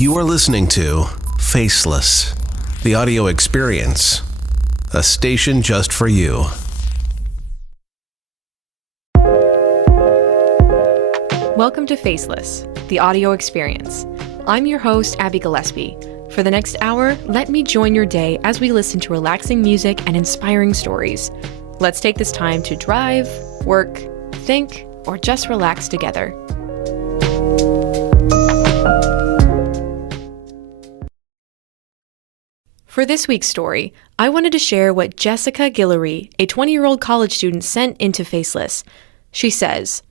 You are listening to Faceless, the audio experience, a station just for you. Welcome to Faceless, the audio experience. I'm your host, Abby Gillespie. For the next hour, let me join your day as we listen to relaxing music and inspiring stories. Let's take this time to drive, work, think, or just relax together. For this week's story, I wanted to share what Jessica Guillory, a 20-year-old college student, sent into Faceless. She says,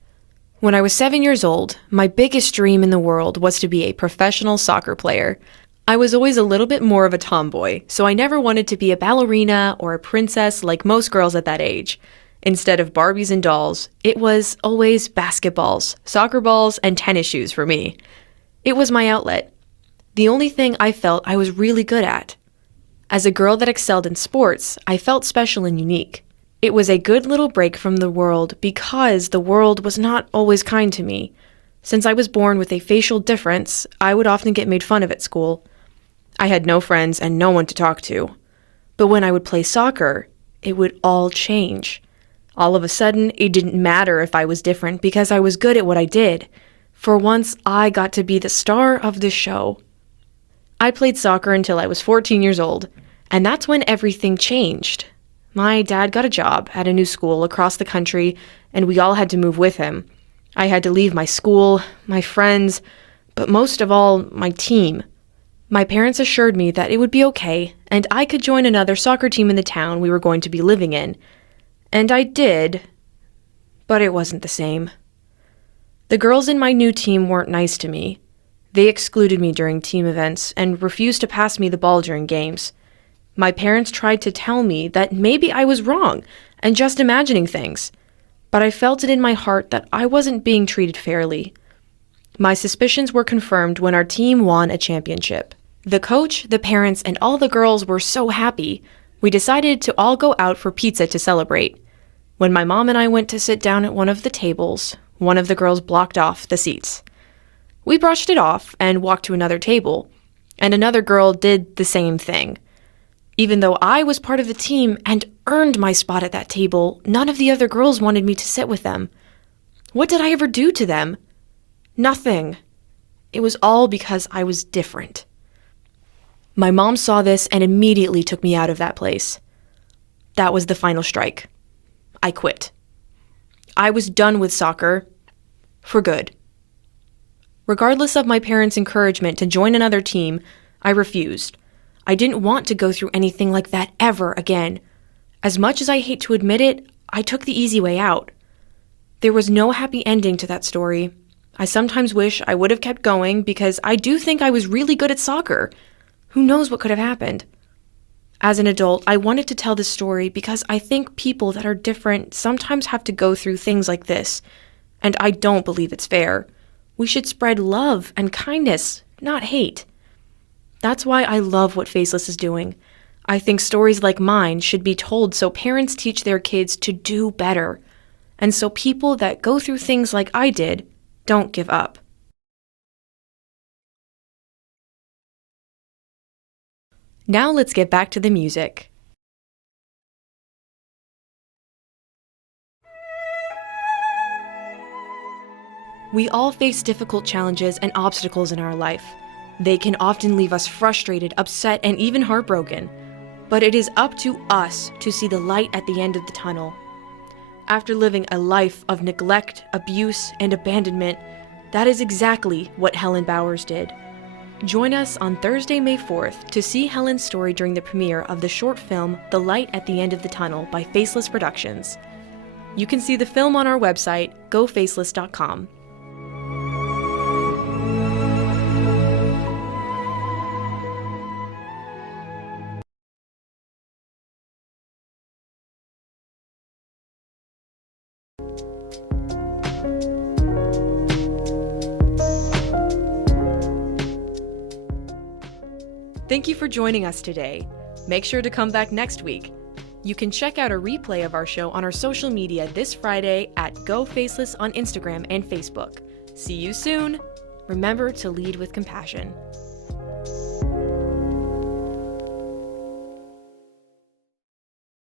"When I was 7 years old, my biggest dream in the world was to be a professional soccer player. I was always a little bit more of a tomboy, so I never wanted to be a ballerina or a princess like most girls at that age. Instead of Barbies and dolls, it was always basketballs, soccer balls, and tennis shoes for me. It was my outlet. The only thing I felt I was really good at. As a girl that excelled in sports, I felt special and unique. It was a good little break from the world because the world was not always kind to me. Since I was born with a facial difference, I would often get made fun of at school. I had no friends and no one to talk to. But when I would play soccer, it would all change. All of a sudden, it didn't matter if I was different because I was good at what I did. For once, I got to be the star of the show. I played soccer until I was 14 years old, and that's when everything changed. My dad got a job at a new school across the country, and we all had to move with him. I had to leave my school, my friends, but most of all, my team. My parents assured me that it would be okay, and I could join another soccer team in the town we were going to be living in. And I did, but it wasn't the same. The girls in my new team weren't nice to me. They excluded me during team events and refused to pass me the ball during games. My parents tried to tell me that maybe I was wrong and just imagining things, but I felt it in my heart that I wasn't being treated fairly. My suspicions were confirmed when our team won a championship. The coach, the parents, and all the girls were so happy, we decided to all go out for pizza to celebrate. When my mom and I went to sit down at one of the tables, one of the girls blocked off the seats. We brushed it off and walked to another table, and another girl did the same thing. Even though I was part of the team and earned my spot at that table, none of the other girls wanted me to sit with them. What did I ever do to them? Nothing. It was all because I was different. My mom saw this and immediately took me out of that place. That was the final strike. I quit. I was done with soccer. For good. Regardless of my parents' encouragement to join another team, I refused. I didn't want to go through anything like that ever again. As much as I hate to admit it, I took the easy way out. There was no happy ending to that story. I sometimes wish I would have kept going because I do think I was really good at soccer. Who knows what could have happened? As an adult, I wanted to tell this story because I think people that are different sometimes have to go through things like this, and I don't believe it's fair. We should spread love and kindness, not hate. That's why I love what Faceless is doing. I think stories like mine should be told so parents teach their kids to do better, and so people that go through things like I did don't give up. Now let's get back to the music. We all face difficult challenges and obstacles in our life. They can often leave us frustrated, upset, and even heartbroken. But it is up to us to see the light at the end of the tunnel. After living a life of neglect, abuse, and abandonment, that is exactly what Helen Bowers did. Join us on Thursday, May 4th to see Helen's story during the premiere of the short film The Light at the End of the Tunnel by Faceless Productions. You can see the film on our website, gofaceless.com. Thank you for joining us today. Make sure to come back next week. You can check out a replay of our show on our social media this Friday at Go Faceless on Instagram and Facebook. See you soon! remember to lead with compassion.